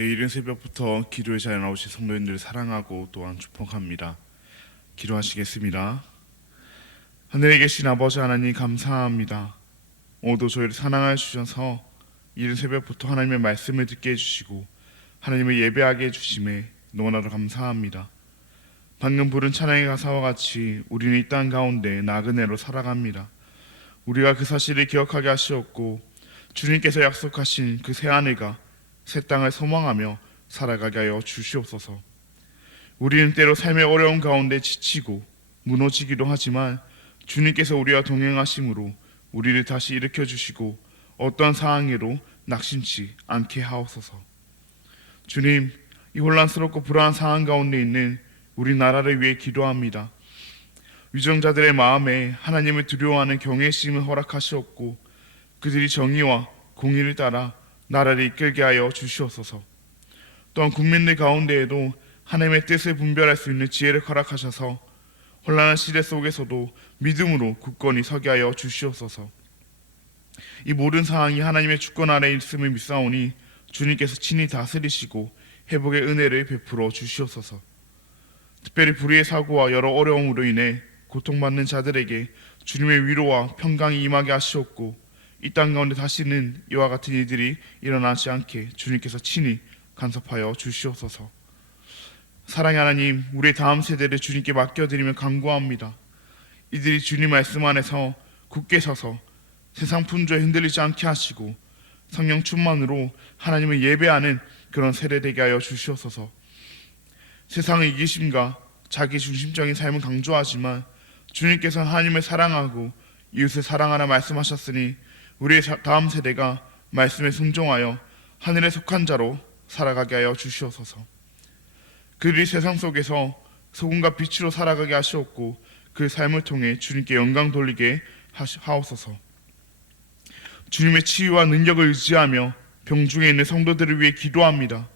내일은 새벽부터 기도에 잘 나오신 성도님들을 사랑하고 또한 축복합니다. 기도하시겠습니다. 하늘에 계신 아버지 하나님 감사합니다. 오늘도 저희를 사랑하여 주셔서 이른 새벽부터 하나님의 말씀을 듣게 해주시고 하나님을 예배하게 해주심에 너무나도 감사합니다. 방금 부른 찬양의 가사와 같이 우리는 이 땅 가운데 나그네로 살아갑니다. 우리가 그 사실을 기억하게 하시었고 주님께서 약속하신 그 새하늘과 새 땅을 소망하며 살아가게 하여 주시옵소서. 우리는 때로 삶의 어려운 가운데 지치고 무너지기도 하지만 주님께서 우리와 동행하심으로 우리를 다시 일으켜 주시고 어떠한 상황에도 낙심치 않게 하옵소서. 주님, 이 혼란스럽고 불안한 상황 가운데 있는 우리나라를 위해 기도합니다. 위정자들의 마음에 하나님을 두려워하는 경외심을 허락하시었고 그들이 정의와 공의를 따라 나라를 이끌게 하여 주시옵소서. 또한 국민들 가운데에도 하나님의 뜻을 분별할 수 있는 지혜를 허락하셔서 혼란한 시대 속에서도 믿음으로 굳건히 서게 하여 주시옵소서. 이 모든 상황이 하나님의 주권 아래에 있음을 믿사오니 주님께서 친히 다스리시고 회복의 은혜를 베풀어 주시옵소서. 특별히 불의의 사고와 여러 어려움으로 인해 고통받는 자들에게 주님의 위로와 평강이 임하게 하시옵고 이 땅 가운데 다시는 이와 같은 일들이 일어나지 않게 주님께서 친히 간섭하여 주시옵소서. 사랑의 하나님, 우리의 다음 세대를 주님께 맡겨드리며 간구합니다. 이들이 주님 말씀 안에서 굳게 서서 세상 풍조에 흔들리지 않게 하시고 성령 충만으로 하나님을 예배하는 그런 세대 되게 하여 주시옵소서. 세상의 이기심과 자기 중심적인 삶을 강조하지만 주님께서 하나님을 사랑하고 이웃을 사랑하라 말씀하셨으니 우리의 다음 세대가 말씀에 순종하여 하늘에 속한 자로 살아가게 하여 주시옵소서. 그들이 세상 속에서 소금과 빛으로 살아가게 하시옵고 그 삶을 통해 주님께 영광 돌리게 하옵소서. 주님의 치유와 능력을 의지하며 병중에 있는 성도들을 위해 기도합니다.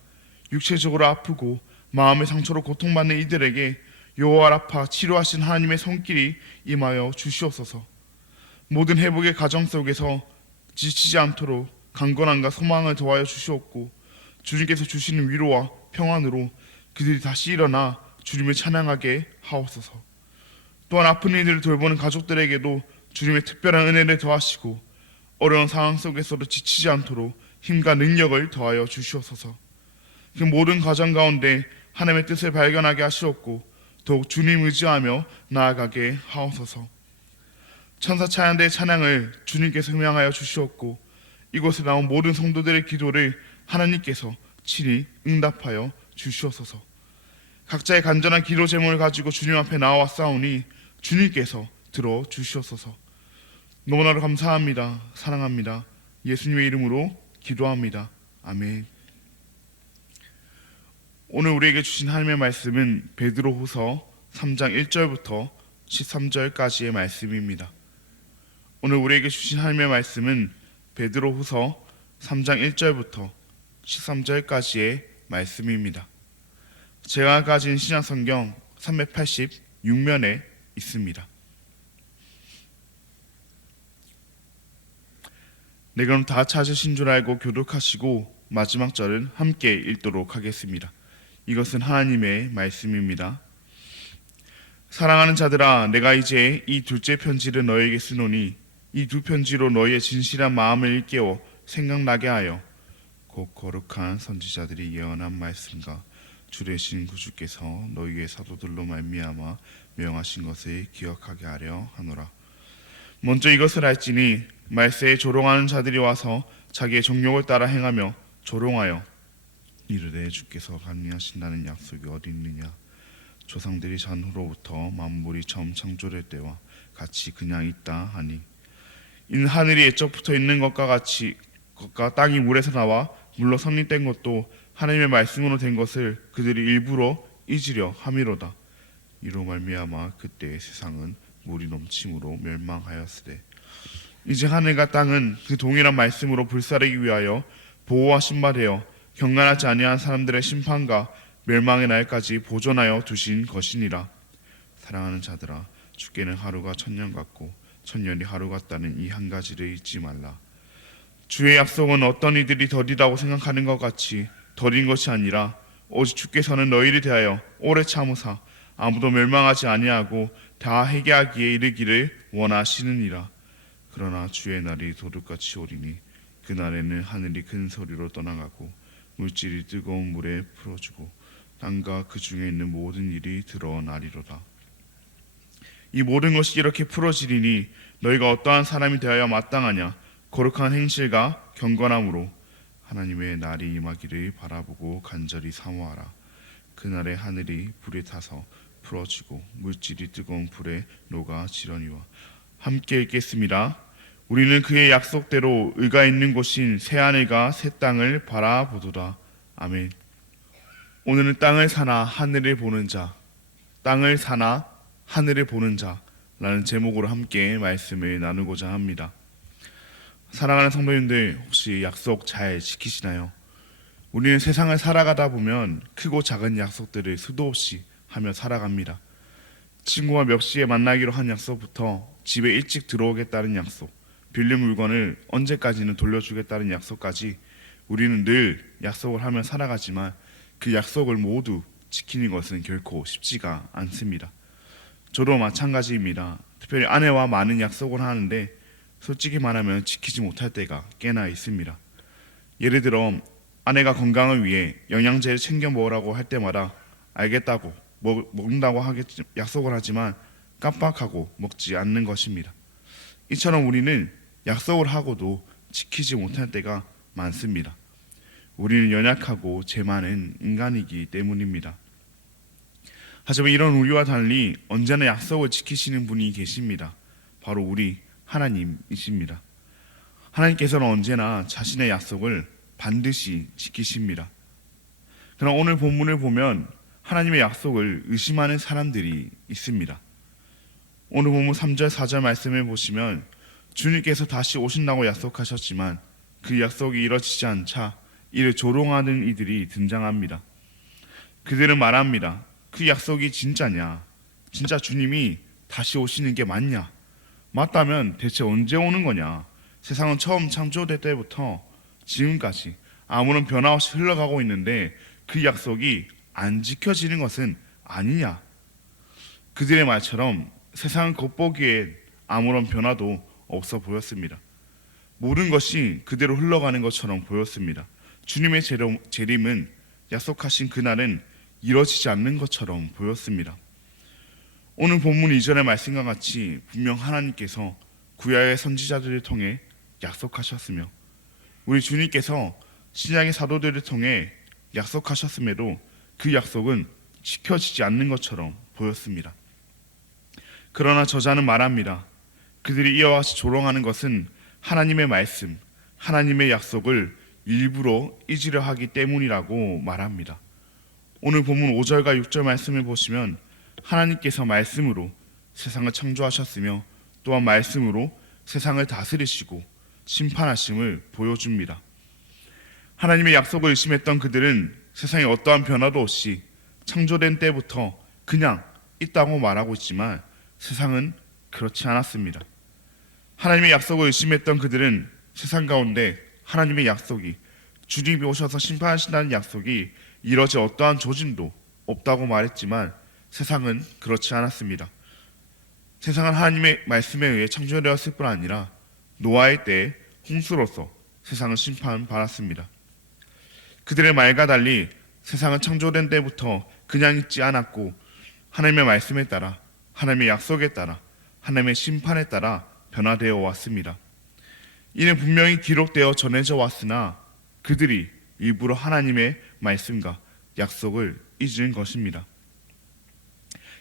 육체적으로 아프고 마음의 상처로 고통받는 이들에게 여호와 라파 치료하신 하나님의 손길이 임하여 주시옵소서. 모든 회복의 과정 속에서 지치지 않도록 강건함과 소망을 더하여 주시옵고 주님께서 주시는 위로와 평안으로 그들이 다시 일어나 주님을 찬양하게 하옵소서. 또한 아픈 이들을 돌보는 가족들에게도 주님의 특별한 은혜를 더하시고 어려운 상황 속에서도 지치지 않도록 힘과 능력을 더하여 주시옵소서. 그 모든 과정 가운데 하나님의 뜻을 발견하게 하시옵고 더욱 주님 의지하며 나아가게 하옵소서. 천사 찬양대의 찬양을 주님께서 흥명하여 주시옵고 이곳에 나온 모든 성도들의 기도를 하나님께서 친히 응답하여 주시옵소서. 각자의 간절한 기도 제목을 가지고 주님 앞에 나와싸우니 주님께서 들어주시옵소서. 너무나도 감사합니다. 사랑합니다. 예수님의 이름으로 기도합니다. 아멘. 오늘 우리에게 주신 하나님의 말씀은 베드로후서 3장 1절부터 13절까지의 말씀입니다. 오늘 우리에게 주신 하나님의 말씀은 베드로후서 3장 1절부터 13절까지의 말씀입니다. 제가 가진 신약성경 386면에 있습니다. 네, 그럼 다 찾으신 줄 알고 교독하시고 마지막 절은 함께 읽도록 하겠습니다. 이것은 하나님의 말씀입니다. 사랑하는 자들아, 내가 이제 이 둘째 편지를 너에게 쓰노니 이 두 편지로 너희의 진실한 마음을 일깨워 생각나게 하여 곧 거룩한 선지자들이 예언한 말씀과 주 되신 구주께서 너희의 사도들로 말미암아 명하신 것을 기억하게 하려 하노라. 먼저 이것을 알지니 말세에 조롱하는 자들이 와서 자기의 정욕을 따라 행하며 조롱하여 이르되 주께서 강림하신다는 약속이 어디 있느냐. 조상들이 잔후로부터 만물이 처음 창조될 때와 같이 그냥 있다 하니 이는 하늘이 애적부터 있는 것과 같이 것과 땅이 물에서 나와 물로 성립된 것도 하나님의 말씀으로 된 것을 그들이 일부러 잊으려 함이로다. 이로 말미암아 그때의 세상은 물이 넘침으로 멸망하였으되 이제 하늘과 땅은 그 동일한 말씀으로 불사르기 위하여 보호와 신발되어 경건하지 아니한 사람들의 심판과 멸망의 날까지 보존하여 두신 것이니라. 사랑하는 자들아, 주께는 하루가 천년 같고 천년이 하루 같다는 이 한 가지를 잊지 말라. 주의 약속은 어떤 이들이 더디다고 생각하는 것 같이 더딘 것이 아니라 오직 주께서는 너희를 대하여 오래 참으사 아무도 멸망하지 아니하고 다 회개하기에 이르기를 원하시느니라. 그러나 주의 날이 도둑같이 오리니 그날에는 하늘이 큰 소리로 떠나가고 물질이 뜨거운 물에 풀어주고 땅과 그 중에 있는 모든 일이 드러나리로다. 이 모든 것이 이렇게 풀어지리니 너희가 어떠한 사람이 되어야 마땅하냐? 거룩한 행실과 경건함으로 하나님의 날이 임하기를 바라보고 간절히 사모하라. 그날에 하늘이 불에 타서 풀어지고 물질이 뜨거운 불에 녹아지려니와. 함께 읽겠습니다. 우리는 그의 약속대로 의가 있는 곳인 새하늘과 새 땅을 바라보도다. 아멘. 오늘은 땅을 사나 하늘을 보는 자, 땅을 사나 하늘을 보는 자라는 제목으로 함께 말씀을 나누고자 합니다. 사랑하는 성도님들, 혹시 약속 잘 지키시나요? 우리는 세상을 살아가다 보면 크고 작은 약속들을 수도 없이 하며 살아갑니다. 친구와 몇 시에 만나기로 한 약속부터 집에 일찍 들어오겠다는 약속, 빌린 물건을 언제까지는 돌려주겠다는 약속까지 우리는 늘 약속을 하며 살아가지만 그 약속을 모두 지키는 것은 결코 쉽지가 않습니다. 저도 마찬가지입니다. 특별히 아내와 많은 약속을 하는데 솔직히 말하면 지키지 못할 때가 꽤나 있습니다. 예를 들어 아내가 건강을 위해 영양제를 챙겨 먹으라고 할 때마다 알겠다고 먹는다고 약속을 하지만 깜빡하고 먹지 않는 것입니다. 이처럼 우리는 약속을 하고도 지키지 못할 때가 많습니다. 우리는 연약하고 죄 많은 인간이기 때문입니다. 하지만 이런 우리와 달리 언제나 약속을 지키시는 분이 계십니다. 바로 우리 하나님이십니다. 하나님께서는 언제나 자신의 약속을 반드시 지키십니다. 그러나 오늘 본문을 보면 하나님의 약속을 의심하는 사람들이 있습니다. 오늘 본문 3절 4절 말씀을 보시면 주님께서 다시 오신다고 약속하셨지만 그 약속이 이루어지지 않자 이를 조롱하는 이들이 등장합니다. 그들은 말합니다. 그 약속이 진짜냐? 진짜 주님이 다시 오시는 게 맞냐? 맞다면 대체 언제 오는 거냐? 세상은 처음 창조될 때부터 지금까지 아무런 변화 없이 흘러가고 있는데 그 약속이 안 지켜지는 것은 아니냐? 그들의 말처럼 세상은 겉보기에 아무런 변화도 없어 보였습니다. 모든 것이 그대로 흘러가는 것처럼 보였습니다. 주님의 재림은 약속하신 그날은 이루어지지 않는 것처럼 보였습니다. 오늘 본문 이전의 말씀과 같이 분명 하나님께서 구약의 선지자들을 통해 약속하셨으며 우리 주님께서 신약의 사도들을 통해 약속하셨음에도 그 약속은 지켜지지 않는 것처럼 보였습니다. 그러나 저자는 말합니다. 그들이 이와 같이 조롱하는 것은 하나님의 말씀, 하나님의 약속을 일부러 잊으려 하기 때문이라고 말합니다. 오늘 본문 5절과 6절 말씀을 보시면 하나님께서 말씀으로 세상을 창조하셨으며 또한 말씀으로 세상을 다스리시고 심판하심을 보여줍니다. 하나님의 약속을 의심했던 그들은 세상에 어떠한 변화도 없이 창조된 때부터 그냥 있다고 말하고 있지만 세상은 그렇지 않았습니다. 하나님의 약속을 의심했던 그들은 세상 가운데 하나님의 약속이 주님이 오셔서 심판하신다는 약속이 이러지 어떠한 조짐도 없다고 말했지만 세상은 그렇지 않았습니다. 세상은 하나님의 말씀에 의해 창조되었을 뿐 아니라 노아의 때에 홍수로서 세상을 심판받았습니다. 그들의 말과 달리 세상은 창조된 때부터 그냥 있지 않았고 하나님의 말씀에 따라 하나님의 약속에 따라 하나님의 심판에 따라 변화되어 왔습니다. 이는 분명히 기록되어 전해져 왔으나 그들이 일부러 하나님의 말씀과 약속을 잊은 것입니다.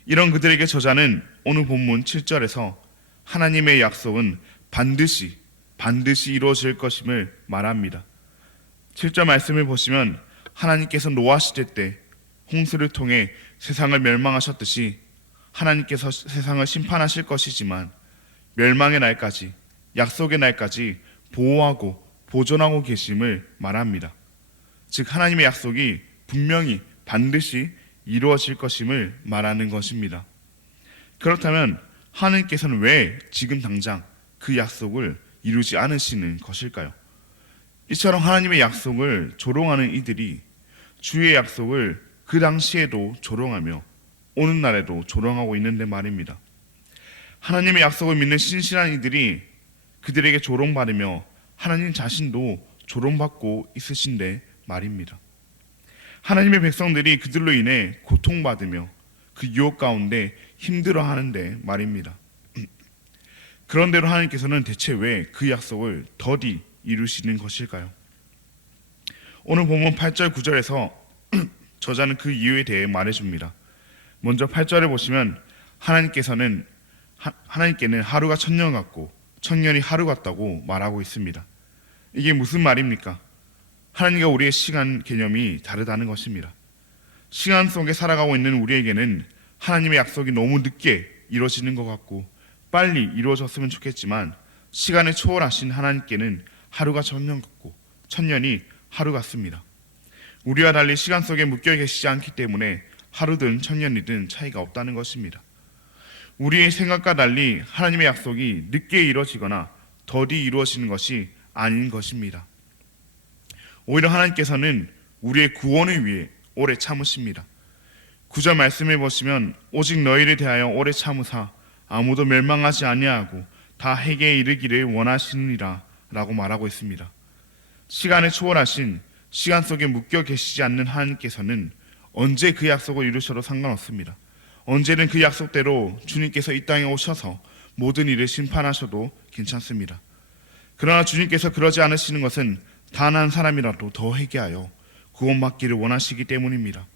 이런 그들에게 저자는 오늘 본문 7절에서 하나님의 약속은 반드시 이루어질 것임을 말합니다. 7절 말씀을 보시면 하나님께서 노아 시대 때 홍수를 통해 세상을 멸망하셨듯이 하나님께서 세상을 심판하실 것이지만 멸망의 날까지, 약속의 날까지 보호하고 보존하고 계심을 말합니다. 즉 하나님의 약속이 분명히 반드시 이루어질 것임을 말하는 것입니다. 그렇다면 하나님께서는 왜 지금 당장 그 약속을 이루지 않으시는 것일까요? 이처럼 하나님의 약속을 조롱하는 이들이 주의 약속을 그 당시에도 조롱하며 오늘날에도 조롱하고 있는데 말입니다. 하나님의 약속을 믿는 신실한 이들이 그들에게 조롱받으며 하나님 자신도 조롱받고 있으신데 말입니다. 하나님의 백성들이 그들로 인해 고통받으며 그 유혹 가운데 힘들어하는데 말입니다. 그런대로 하나님께서는 대체 왜 그 약속을 더디 이루시는 것일까요? 오늘 본문 8절 9절에서 저자는 그 이유에 대해 말해줍니다. 먼저 8절에 보시면 하나님께는 하루가 천년 같고 천년이 하루 같다고 말하고 있습니다. 이게 무슨 말입니까? 하나님과 우리의 시간 개념이 다르다는 것입니다. 시간 속에 살아가고 있는 우리에게는 하나님의 약속이 너무 늦게 이루어지는 것 같고 빨리 이루어졌으면 좋겠지만 시간을 초월하신 하나님께는 하루가 천년 같고 천년이 하루 같습니다. 우리와 달리 시간 속에 묶여 계시지 않기 때문에 하루든 천년이든 차이가 없다는 것입니다. 우리의 생각과 달리 하나님의 약속이 늦게 이루어지거나 더디 이루어지는 것이 아닌 것입니다. 오히려 하나님께서는 우리의 구원을 위해 오래 참으십니다. 9절 말씀해 보시면 오직 너희를 대하여 오래 참으사 아무도 멸망하지 아니하고 다 회개에 이르기를 원하시느니라 라고 말하고 있습니다. 시간을 초월하신 시간 속에 묶여 계시지 않는 하나님께서는 언제 그 약속을 이루셔도 상관없습니다. 언제는 그 약속대로 주님께서 이 땅에 오셔서 모든 일을 심판하셔도 괜찮습니다. 그러나 주님께서 그러지 않으시는 것은 단 한 사람이라도 더 회개하여 구원받기를 원하시기 때문입니다.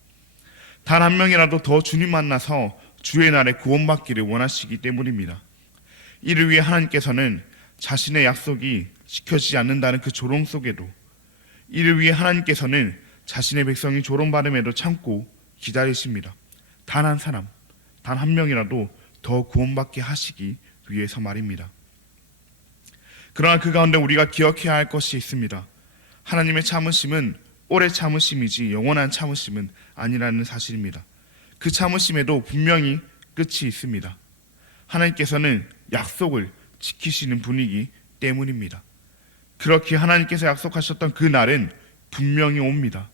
단 한 명이라도 더 주님 만나서 주의 날에 구원받기를 원하시기 때문입니다. 이를 위해 하나님께서는 자신의 약속이 지켜지지 않는다는 그 조롱 속에도, 이를 위해 하나님께서는 자신의 백성이 조롱받음에도 참고 기다리십니다. 단 한 사람, 단 한 명이라도 더 구원받게 하시기 위해서 말입니다. 그러나 그 가운데 우리가 기억해야 할 것이 있습니다. 하나님의 참으심은 오래 참으심이지 영원한 참으심은 아니라는 사실입니다. 그 참으심에도 분명히 끝이 있습니다. 하나님께서는 약속을 지키시는 분이기 때문입니다. 그렇게 하나님께서 약속하셨던 그 날은 분명히 옵니다.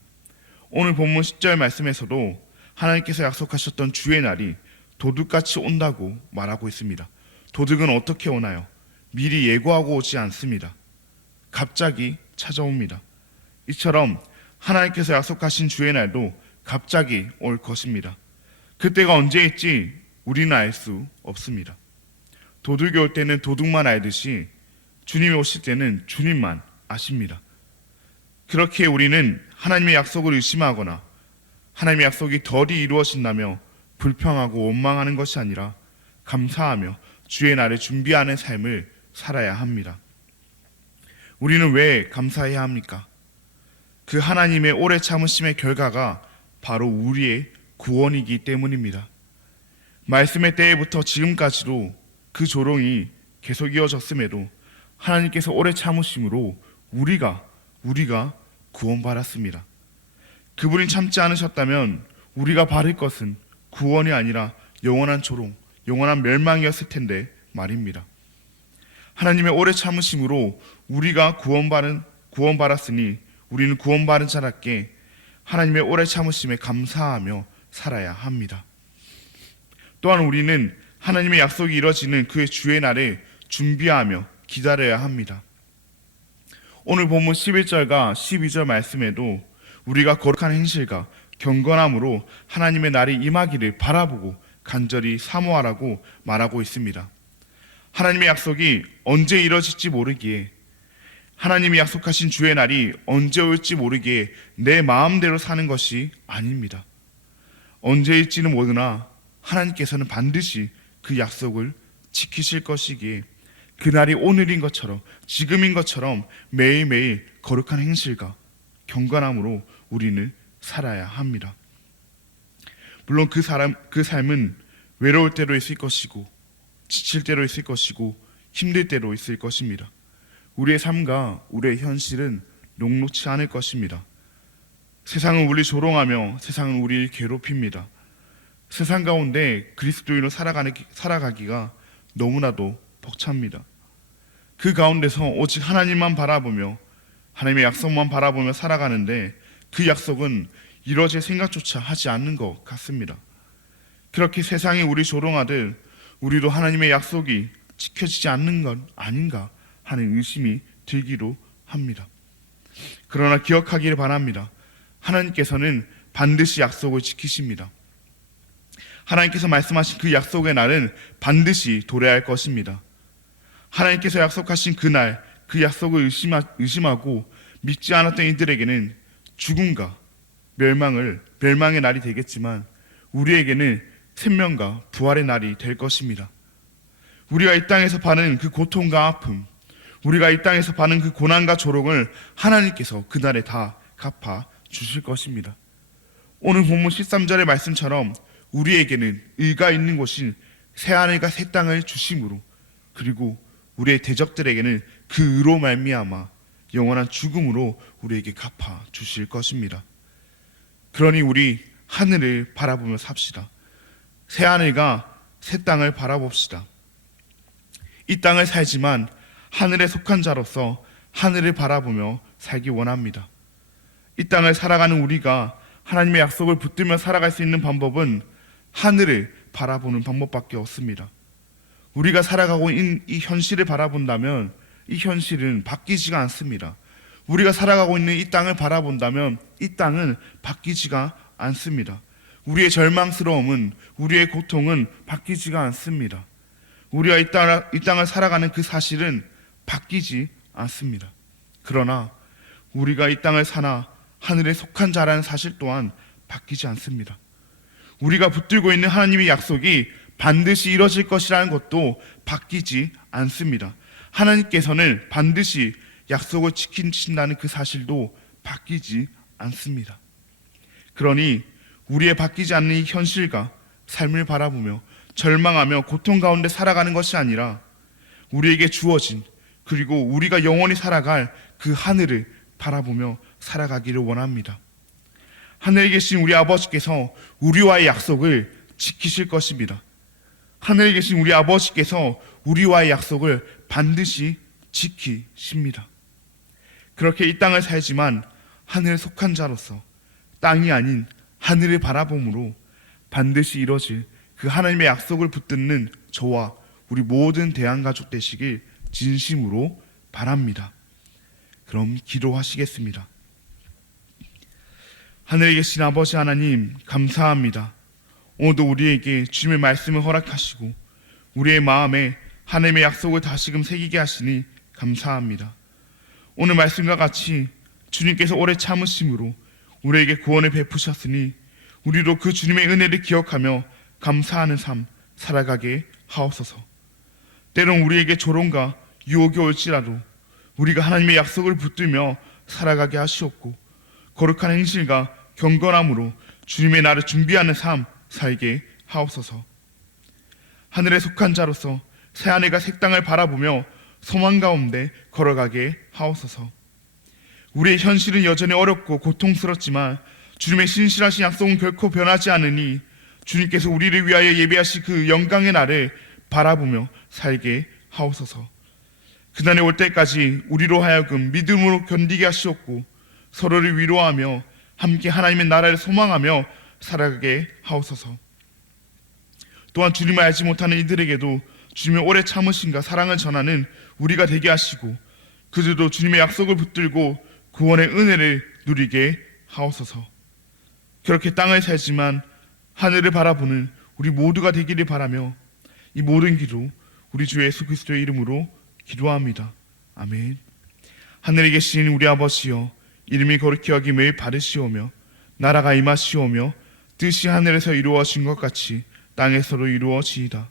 오늘 본문 10절 말씀에서도 하나님께서 약속하셨던 주의 날이 도둑같이 온다고 말하고 있습니다. 도둑은 어떻게 오나요? 미리 예고하고 오지 않습니다. 갑자기 찾아옵니다. 이처럼 하나님께서 약속하신 주의 날도 갑자기 올 것입니다. 그때가 언제일지 우리는 알 수 없습니다. 도둑이 올 때는 도둑만 알듯이 주님이 오실 때는 주님만 아십니다. 그렇게 우리는 하나님의 약속을 의심하거나 하나님의 약속이 덜이 이루어진다며 불평하고 원망하는 것이 아니라 감사하며 주의 날을 준비하는 삶을 살아야 합니다. 우리는 왜 감사해야 합니까? 그 하나님의 오래 참으심의 결과가 바로 우리의 구원이기 때문입니다. 말씀의 때부터 지금까지도 그 조롱이 계속 이어졌음에도 하나님께서 오래 참으심으로 우리가 구원받았습니다. 그분이 참지 않으셨다면 우리가 받을 것은 구원이 아니라 영원한 조롱, 영원한 멸망이었을 텐데 말입니다. 하나님의 오래 참으심으로 우리가 구원받았으니 우리는 구원받은 자답게 하나님의 오래 참으심에 감사하며 살아야 합니다. 또한 우리는 하나님의 약속이 이루어지는 그의 주의 날에 준비하며 기다려야 합니다. 오늘 본문 11절과 12절 말씀에도 우리가 거룩한 행실과 경건함으로 하나님의 날이 임하기를 바라보고 간절히 사모하라고 말하고 있습니다. 하나님의 약속이 언제 이루어질지 모르기에, 하나님이 약속하신 주의 날이 언제 올지 모르기에 내 마음대로 사는 것이 아닙니다. 언제일지는 모르나 하나님께서는 반드시 그 약속을 지키실 것이기에 그날이 오늘인 것처럼, 지금인 것처럼 매일매일 거룩한 행실과 경건함으로 우리는 살아야 합니다. 물론 그 삶은 외로울 때도 있을 것이고 지칠 때도 있을 것이고 힘들 때도 있을 것입니다. 우리의 삶과 우리의 현실은 녹록치 않을 것입니다. 세상은 우리를 조롱하며 세상은 우리를 괴롭힙니다. 세상 가운데 그리스도인으로 살아가기가 너무나도 벅찹니다. 그 가운데서 오직 하나님만 바라보며 하나님의 약속만 바라보며 살아가는데 그 약속은 이뤄질 생각조차 하지 않는 것 같습니다. 그렇게 세상이 우리 조롱하듯 우리도 하나님의 약속이 지켜지지 않는 건 아닌가 하는 의심이 들기도 합니다. 그러나 기억하기를 바랍니다. 하나님께서는 반드시 약속을 지키십니다. 하나님께서 말씀하신 그 약속의 날은 반드시 도래할 것입니다. 하나님께서 약속하신 그날, 그 약속을 의심하고 믿지 않았던 이들에게는 죽음과 멸망의 날이 되겠지만 우리에게는 생명과 부활의 날이 될 것입니다. 우리가 이 땅에서 받는 그 고통과 아픔, 우리가 이 땅에서 받는 그 고난과 조롱을 하나님께서 그날에 다 갚아 주실 것입니다. 오늘 본문 13절의 말씀처럼 우리에게는 의가 있는 곳인 새하늘과 새 땅을 주심으로, 그리고 우리의 대적들에게는 그 의로 말미암아 영원한 죽음으로 우리에게 갚아 주실 것입니다. 그러니 우리 하늘을 바라보며 삽시다. 새하늘과 새 땅을 바라봅시다. 이 땅을 살지만 하늘에 속한 자로서 하늘을 바라보며 살기 원합니다. 이 땅을 살아가는 우리가 하나님의 약속을 붙들며 살아갈 수 있는 방법은 하늘을 바라보는 방법밖에 없습니다. 우리가 살아가고 있는 이 현실을 바라본다면 이 현실은 바뀌지가 않습니다. 우리가 살아가고 있는 이 땅을 바라본다면 이 땅은 바뀌지가 않습니다. 우리의 절망스러움은, 우리의 고통은 바뀌지가 않습니다. 우리가 이 땅을 살아가는 그 사실은 바뀌지 않습니다. 그러나 우리가 이 땅을 사나 하늘에 속한 자라는 사실 또한 바뀌지 않습니다. 우리가 붙들고 있는 하나님의 약속이 반드시 이루어질 것이라는 것도 바뀌지 않습니다. 하나님께서는 반드시 약속을 지키신다는 그 사실도 바뀌지 않습니다. 그러니 우리의 바뀌지 않는 이 현실과 삶을 바라보며 절망하며 고통 가운데 살아가는 것이 아니라 우리에게 주어진, 그리고 우리가 영원히 살아갈 그 하늘을 바라보며 살아가기를 원합니다. 하늘에 계신 우리 아버지께서 우리와의 약속을 지키실 것입니다. 하늘에 계신 우리 아버지께서 우리와의 약속을 반드시 지키십니다. 그렇게 이 땅을 살지만 하늘에 속한 자로서 땅이 아닌 하늘을 바라봄으로 반드시 이뤄질 그 하나님의 약속을 붙드는 저와 우리 모든 대한가족 되시길 진심으로 바랍니다. 그럼 기도하시겠습니다. 하늘에 계신 아버지 하나님, 감사합니다. 오늘도 우리에게 주님의 말씀을 허락하시고 우리의 마음에 하나님의 약속을 다시금 새기게 하시니 감사합니다. 오늘 말씀과 같이 주님께서 오래 참으심으로 우리에게 구원을 베푸셨으니 우리도 그 주님의 은혜를 기억하며 감사하는 삶 살아가게 하옵소서. 때론 우리에게 조롱과 유혹이 올지라도 우리가 하나님의 약속을 붙들며 살아가게 하시옵고 거룩한 행실과 경건함으로 주님의 날을 준비하는 삶 살게 하옵소서. 하늘에 속한 자로서 새하늘과 새 땅을 바라보며 소망 가운데 걸어가게 하옵소서. 우리의 현실은 여전히 어렵고 고통스럽지만 주님의 신실하신 약속은 결코 변하지 않으니 주님께서 우리를 위하여 예비하신 그 영광의 날을 바라보며 살게 하옵소서. 그날에 올 때까지 우리로 하여금 믿음으로 견디게 하시옵고 서로를 위로하며 함께 하나님의 나라를 소망하며 살아가게 하옵소서. 또한 주님을 알지 못하는 이들에게도 주님의 오래 참으심과 사랑을 전하는 우리가 되게 하시고 그들도 주님의 약속을 붙들고 구원의 은혜를 누리게 하옵소서. 그렇게 땅을 살지만 하늘을 바라보는 우리 모두가 되기를 바라며 이 모든 기도 우리 주 예수 그리스도의 이름으로 기도합니다. 아멘. 하늘에 계신 우리 아버지여, 이름이 거룩히 여김을 받으시오며 나라가 임하시오며 뜻이 하늘에서 이루어진 것 같이 땅에서도 이루어지이다.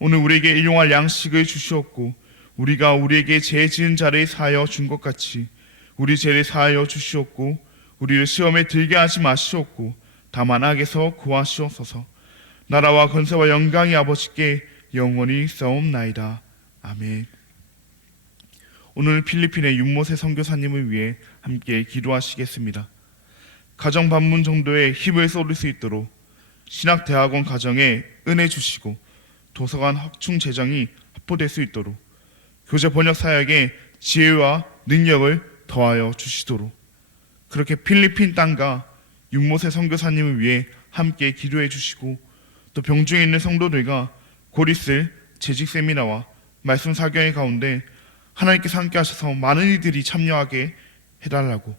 오늘 우리에게 일용할 양식을 주시옵고 우리가 우리에게 죄 지은 자를 사하여 준 것 같이 우리 죄를 사하여 주시옵고 우리를 시험에 들게 하지 마시옵고 다만 악에서 구하시옵소서. 나라와 권세와 영광이 아버지께 영원히 싸움나이다. 아멘. 오늘 필리핀의 윤모세 선교사님을 위해 함께 기도하시겠습니다. 가정 방문 정도의 힘을 쏟을 수 있도록 신학대학원 가정에 은혜 주시고 도서관 확충 재정이 확보될 수 있도록 교재 번역 사역에 지혜와 능력을 더하여 주시도록 그렇게 필리핀 땅과 육모세 선교사님을 위해 함께 기도해 주시고 또 병중에 있는 성도들과 곧 있을 재직 세미나와 말씀 사경의 가운데 하나님께서 함께 하셔서 많은 이들이 참여하게 해달라고,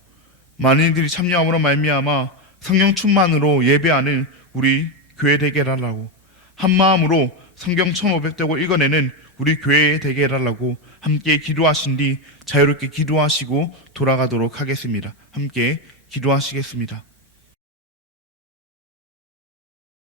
많은 이들이 참여함으로 말미암아 성령 충만으로 예배하는 우리 교회 되게 해달라고, 한 마음으로 성경 1500대고 읽어내는 우리 교회 되게 해달라고 함께 기도하신 뒤 자유롭게 기도하시고 돌아가도록 하겠습니다. 함께 기도하시겠습니다.